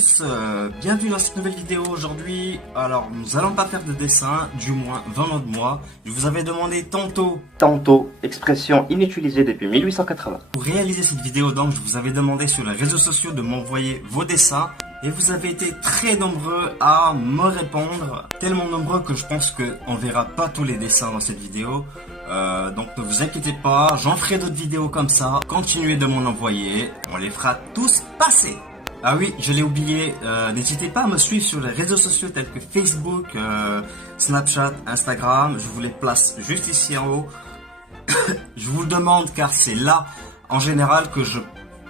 tous, bienvenue dans cette nouvelle vidéo aujourd'hui. Alors nous allons pas faire de dessin, du moins venant de moi. Je vous avais demandé tantôt, expression inutilisée depuis 1880. pour réaliser cette vidéo, donc je vous avais demandé sur les réseaux sociaux de m'envoyer vos dessins. Et vous avez été très nombreux à me répondre, tellement nombreux que je pense qu'on verra pas tous les dessins dans cette vidéo. Donc ne vous inquiétez pas, j'en ferai d'autres vidéos comme ça. Continuez de m'en envoyer, on les fera tous passer. Ah oui, je l'ai oublié, n'hésitez pas à me suivre sur les réseaux sociaux tels que Facebook, Snapchat, Instagram. Je vous les place juste ici en haut. Je vous le demande car c'est là en général que je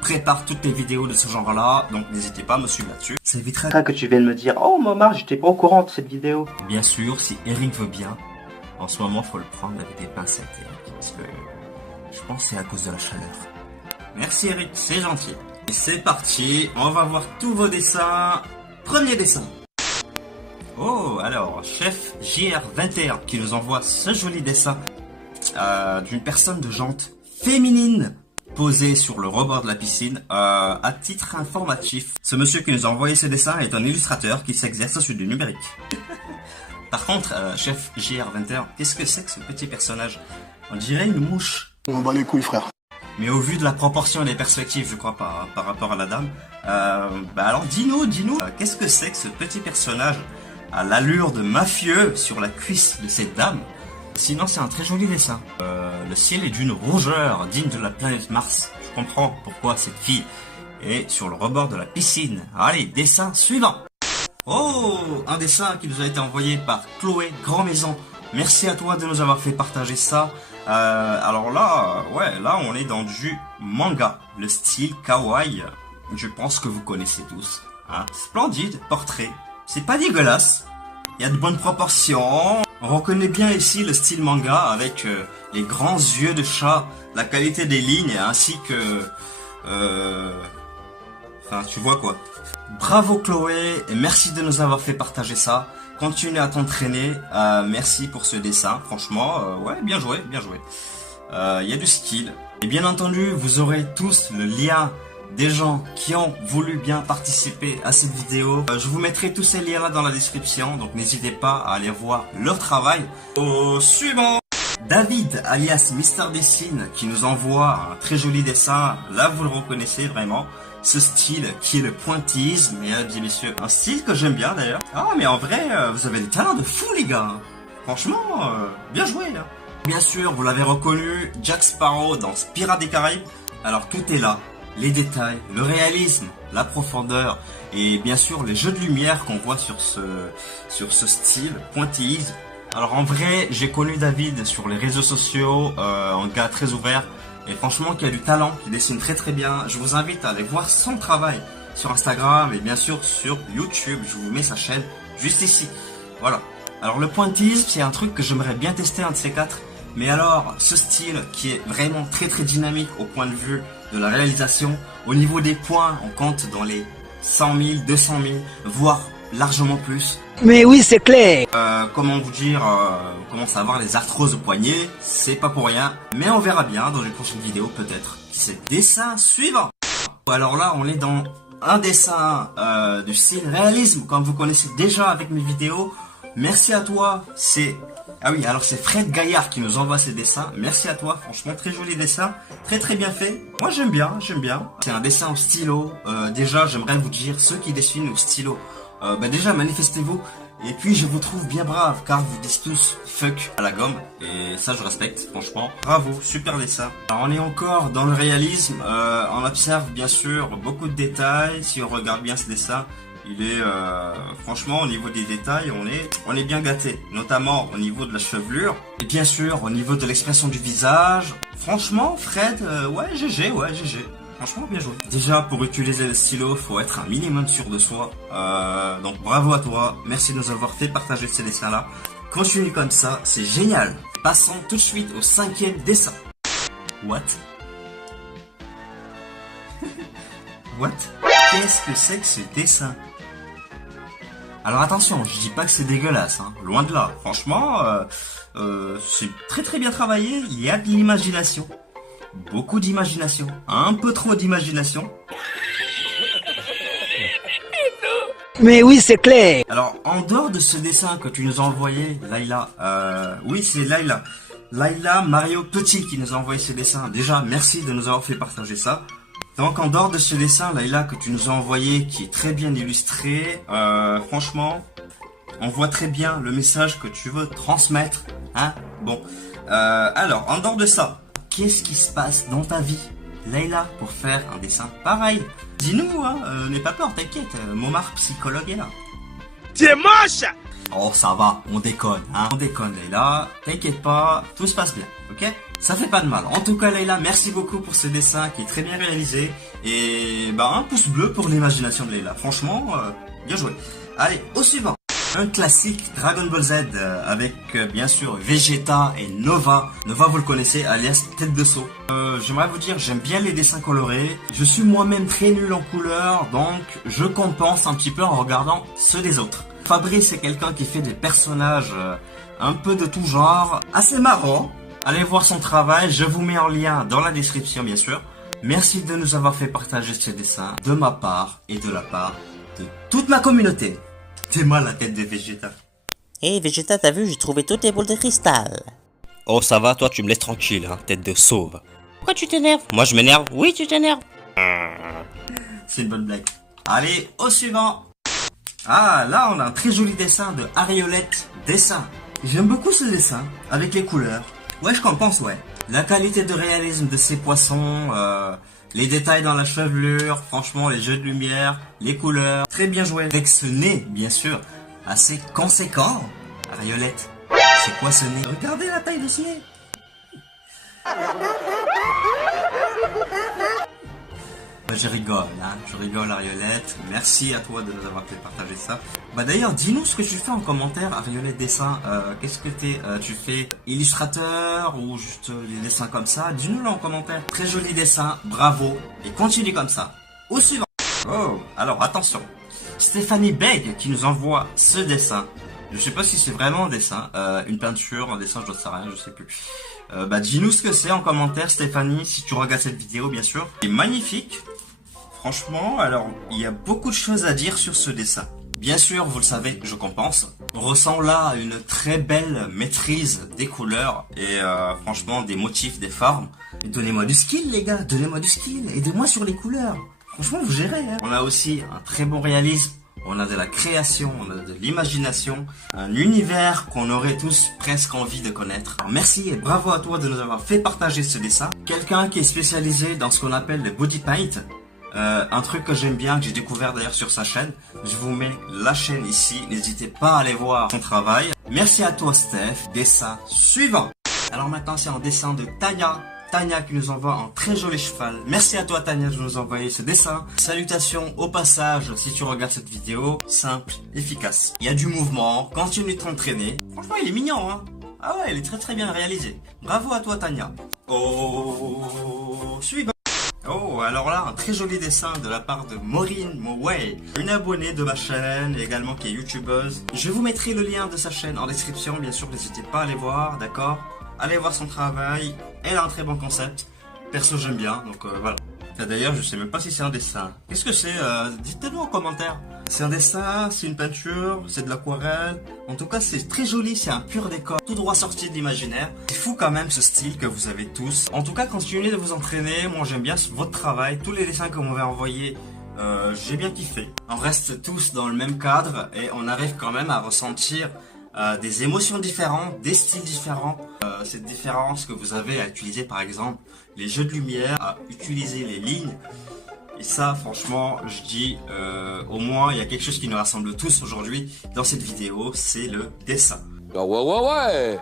prépare toutes les vidéos de ce genre là, donc n'hésitez pas à me suivre là-dessus. Ça évitera Que tu viennes me dire, oh maman, j'étais pas au courant de cette vidéo. bien sûr, si Eric veut bien. En ce moment, faut le prendre avec des pincettes, Eric, parce que je pense que c'est à cause de la chaleur. Merci Eric, c'est gentil. Et c'est parti, on va voir tous vos dessins. Premier dessin. Oh, alors, chef JR21 qui nous envoie ce joli dessin d'une personne de jante féminine posée sur le rebord de la piscine. À titre informatif, ce monsieur qui nous a envoyé ce dessin est un illustrateur qui s'exerce sur du numérique. Par contre, chef JR21, qu'est-ce que c'est que ce petit personnage? On dirait une mouche. On bat les couilles, frère. Mais au vu de la proportion des perspectives, je crois pas, par rapport à la dame. Alors dis-nous, qu'est-ce que c'est que ce petit personnage à l'allure de mafieux sur la cuisse de cette dame? Sinon, c'est un très joli dessin. Le ciel est d'une rougeur digne de la planète Mars. Je comprends pourquoi cette fille est sur le rebord de la piscine. Allez, dessin suivant. Oh, un dessin qui nous a été envoyé par Chloé Grand Maison. Merci à toi de nous avoir fait partager ça. Alors là, là on est dans du manga, le style kawaii. Je pense que vous connaissez tous. Hein. Splendide portrait. C'est pas dégueulasse. Il y a de bonnes proportions. On reconnaît bien ici le style manga avec les grands yeux de chat, la qualité des lignes ainsi que... Enfin, tu vois quoi. Bravo Chloé, et merci de nous avoir fait partager ça. Continue à t'entraîner, merci pour ce dessin, franchement, ouais, bien joué, bien joué. Il y a du skill. Et bien entendu, vous aurez tous le lien des gens qui ont voulu bien participer à cette vidéo. Je vous mettrai tous ces liens là dans la description, donc n'hésitez pas à aller voir leur travail. Au suivant. David, alias Mister Dessine, qui nous envoie un très joli dessin. Là, vous le reconnaissez vraiment. Ce style qui est le pointillisme, mesdames et messieurs. Un style que j'aime bien d'ailleurs. Ah, mais en vrai, vous avez des talents de fou, les gars. Franchement, bien joué. Hein. Bien sûr, vous l'avez reconnu, Jack Sparrow dans Pirates des Caraïbes. Alors, tout est là. Les détails, le réalisme, la profondeur et bien sûr les jeux de lumière qu'on voit sur ce style pointillisme. Alors en vrai, j'ai connu David sur les réseaux sociaux, un gars très ouvert et franchement qui a du talent, qui dessine très très bien. Je vous invite à aller voir son travail sur Instagram et bien sûr sur YouTube. Je vous mets sa chaîne juste ici. Voilà. Alors le pointillisme, c'est un truc que j'aimerais bien tester, un de ces quatre. Mais alors, ce style qui est vraiment très très dynamique au point de vue de la réalisation, au niveau des points, on compte dans les 100 000, 200 000, voire largement plus. Mais oui, c'est clair. Comment vous dire, on commence à avoir les arthroses au poignet, c'est pas pour rien, mais on verra bien dans une prochaine vidéo peut-être. C'est dessin suivant. Alors là, on est dans un dessin du style réalisme, comme vous connaissez déjà avec mes vidéos. Merci à toi, c'est... Ah oui, alors c'est Fred Gaillard qui nous envoie ces dessins. Merci à toi, franchement très joli dessin, très très bien fait. Moi j'aime bien, j'aime bien. C'est un dessin au stylo. Déjà j'aimerais vous dire, ceux qui dessinent au stylo, déjà manifestez-vous. Et puis je vous trouve bien brave car vous dites tous fuck à la gomme. Et ça je respecte, franchement. Bravo, super dessin. Alors on est encore dans le réalisme. On observe bien sûr beaucoup de détails. Si on regarde bien ce dessin, il est franchement au niveau des détails, on est bien gâté, notamment au niveau de la chevelure et bien sûr au niveau de l'expression du visage. Franchement, Fred, ouais GG. Franchement bien joué. Déjà pour utiliser le stylo, faut être un minimum sûr de soi. Donc bravo à toi, merci de nous avoir fait partager ces dessins là. Continue comme ça, c'est génial. Passons tout de suite au 5e dessin. What? What? Qu'est-ce que c'est que ce dessin? Alors attention, je dis pas que c'est dégueulasse, hein. Loin de là. Franchement, c'est très très bien travaillé, il y a de l'imagination. Beaucoup d'imagination. Un peu trop d'imagination. Mais oui, c'est clair. Alors, en dehors de ce dessin que tu nous as envoyé, Layla, oui, c'est Layla. Layla Mario Petit qui nous a envoyé ce dessin. Déjà, merci de nous avoir fait partager ça. Donc, en dehors de ce dessin, Layla, que tu nous as envoyé, qui est très bien illustré, franchement, on voit très bien le message que tu veux transmettre, hein. Bon, alors, en dehors de ça, qu'est-ce qui se passe dans ta vie, Layla, pour faire un dessin pareil? Dis-nous, hein, n'aie pas peur, t'inquiète, Momar, psychologue est là. C'est moche. Oh, ça va, on déconne, hein. On déconne, Layla. T'inquiète pas, tout se passe bien, ok? Ça fait pas de mal. En tout cas, Layla, merci beaucoup pour ce dessin qui est très bien réalisé. Et, un pouce bleu pour l'imagination de Layla. Franchement, bien joué. Allez, au suivant. Un classique Dragon Ball Z avec bien sûr Vegeta et Nova. Nova, vous le connaissez, alias tête de seau. J'aimerais vous dire, j'aime bien les dessins colorés. Je suis moi-même très nul en couleurs, donc je compense un petit peu en regardant ceux des autres. Fabrice est quelqu'un qui fait des personnages un peu de tout genre, assez marrant. Allez voir son travail, je vous mets en lien dans la description bien sûr. Merci de nous avoir fait partager ce dessin de ma part et de la part de toute ma communauté. T'es mal la tête de Vegeta. Hé Vegeta, t'as vu, j'ai trouvé toutes les boules de cristal. Oh ça va, toi tu me laisses tranquille, hein, tête de sauve. Pourquoi tu t'énerves? Moi je m'énerve? Oui, tu t'énerves. C'est une bonne blague. Allez, au suivant. Ah, là on a un très joli dessin de Ariolette Dessin. J'aime beaucoup ce dessin, avec les couleurs. Ouais, je compense, ouais. La qualité de réalisme de ces poissons, les détails dans la chevelure, franchement, les jeux de lumière, les couleurs, très bien joué. Avec ce nez, bien sûr, assez conséquent. Ariolette, c'est quoi ce nez? Regardez la taille de ce nez. Je rigole, hein, je rigole Ariolette. Merci à toi de nous avoir fait partager ça. D'ailleurs, dis-nous ce que tu fais en commentaire, Ariolette Dessin. Qu'est-ce que tu fais illustrateur ou juste des dessins comme ça? Dis-nous là en commentaire. Très joli dessin, bravo. Et continue comme ça. Au suivant. Oh, alors attention. Stéphanie Beg qui nous envoie ce dessin. Je sais pas si c'est vraiment un dessin, une peinture, un dessin, je ne sais rien, je sais plus. Dis-nous ce que c'est en commentaire, Stéphanie, si tu regardes cette vidéo, bien sûr. C'est magnifique. Franchement, alors, il y a beaucoup de choses à dire sur ce dessin. Bien sûr, vous le savez, je compense. On ressent là une très belle maîtrise des couleurs et franchement des motifs, des formes. Donnez-moi du skill, les gars, donnez-moi du skill. Aidez-moi sur les couleurs. Franchement, vous gérez, hein. On a aussi un très bon réalisme. On a de la création, on a de l'imagination, un univers qu'on aurait tous presque envie de connaître. Alors merci et bravo à toi de nous avoir fait partager ce dessin. Quelqu'un qui est spécialisé dans ce qu'on appelle le body paint. Un truc que j'aime bien, que j'ai découvert d'ailleurs sur sa chaîne. Je vous mets la chaîne ici, n'hésitez pas à aller voir son travail. Merci à toi Steph. Dessin suivant. Alors maintenant c'est un dessin de Tania. Tania qui nous envoie un très joli cheval. Merci à toi Tania de nous envoyer ce dessin. Salutations au passage si tu regardes cette vidéo. Simple, efficace. Il y a du mouvement, continue de t'entraîner. Franchement il est mignon hein. Ah ouais, il est très bien réalisé. Bravo à toi Tania. Oh, suivant. Oh, alors là, un très joli dessin de la part de Maureen Moway, une abonnée de ma chaîne et également qui est youtubeuse. Je vous mettrai le lien de sa chaîne en description, bien sûr, n'hésitez pas à aller voir, d'accord? Allez voir son travail, elle a un très bon concept. Perso, j'aime bien, donc voilà. D'ailleurs, je sais même pas si c'est un dessin. Qu'est-ce que c'est? Dites-le-nous en commentaire. C'est un dessin, c'est une peinture, c'est de l'aquarelle. En tout cas, c'est très joli, c'est un pur décor, tout droit sorti de l'imaginaire. C'est fou quand même ce style que vous avez tous. En tout cas, continuez de vous entraîner. Moi, j'aime bien votre travail. Tous les dessins que vous m'avez envoyés, j'ai bien kiffé. On reste tous dans le même cadre et on arrive quand même à ressentir des émotions différentes, des styles différents. Cette différence que vous avez à utiliser par exemple les jeux de lumière, à utiliser les lignes. Et ça franchement je dis au moins il y a quelque chose qui nous rassemble tous aujourd'hui dans cette vidéo, c'est le dessin. Ouais.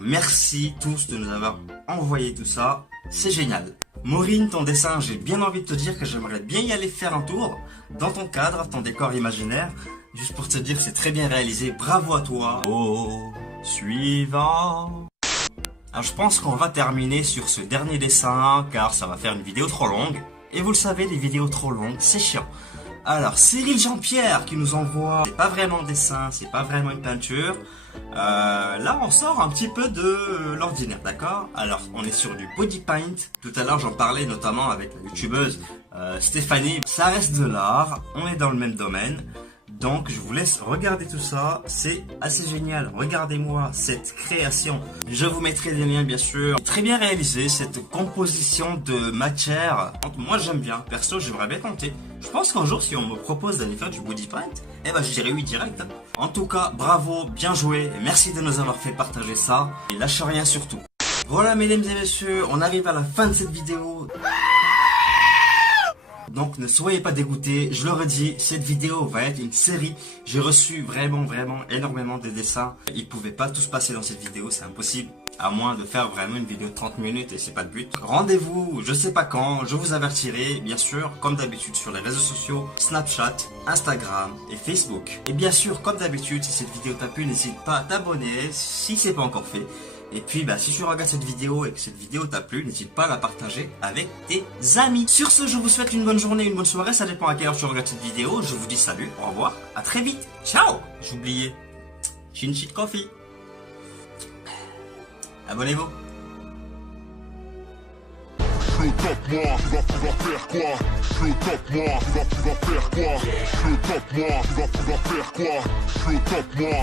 Merci tous de nous avoir envoyé tout ça, c'est génial. Maureen, ton dessin, j'ai bien envie de te dire que j'aimerais bien y aller faire un tour dans ton cadre, ton décor imaginaire. Juste pour te dire, c'est très bien réalisé. Bravo à toi. Oh, suivant. Alors, je pense qu'on va terminer sur ce dernier dessin, car ça va faire une vidéo trop longue. Et vous le savez, les vidéos trop longues, c'est chiant. Alors, Cyril Jean-Pierre qui nous envoie, c'est pas vraiment un dessin, c'est pas vraiment une peinture. Là, on sort un petit peu de l'ordinaire, d'accord? Alors, on est sur du body paint. Tout à l'heure, j'en parlais notamment avec la youtubeuse Stéphanie. Ça reste de l'art, on est dans le même domaine. Donc je vous laisse regarder tout ça, c'est assez génial. Regardez-moi cette création. Je vous mettrai des liens bien sûr. Très bien réalisé cette composition de matière. Moi j'aime bien, perso j'aimerais bien tenter. Je pense qu'un jour si on me propose d'aller faire du body paint, eh ben je dirais oui direct. En tout cas, bravo, bien joué, merci de nous avoir fait partager ça. Et lâche rien surtout. Voilà mesdames et messieurs, on arrive à la fin de cette vidéo. Donc ne soyez pas dégoûtés, je le redis, cette vidéo va être une série. J'ai reçu vraiment énormément de dessins. Ils pouvaient pas tous passer dans cette vidéo, c'est impossible. À moins de faire vraiment une vidéo de 30 minutes et c'est pas le but. Rendez-vous, je sais pas quand, je vous avertirai, bien sûr, comme d'habitude sur les réseaux sociaux, Snapchat, Instagram et Facebook. Et bien sûr, comme d'habitude, si cette vidéo t'a plu, n'hésite pas à t'abonner si c'est pas encore fait. Et puis, si tu regardes cette vidéo et que cette vidéo t'a plu, n'hésite pas à la partager avec tes amis. Sur ce, je vous souhaite une bonne journée, une bonne soirée. Ça dépend à quelle heure tu regardes cette vidéo. Je vous dis salut, au revoir, à très vite. Ciao. J'oubliais. Chin Coffee. Abonnez-vous. Je suis au top, moi, tu vas faire quoi? Je suis au top, moi, tu vas faire quoi? Je suis au top, moi, tu vas faire quoi? Je suis au top, moi.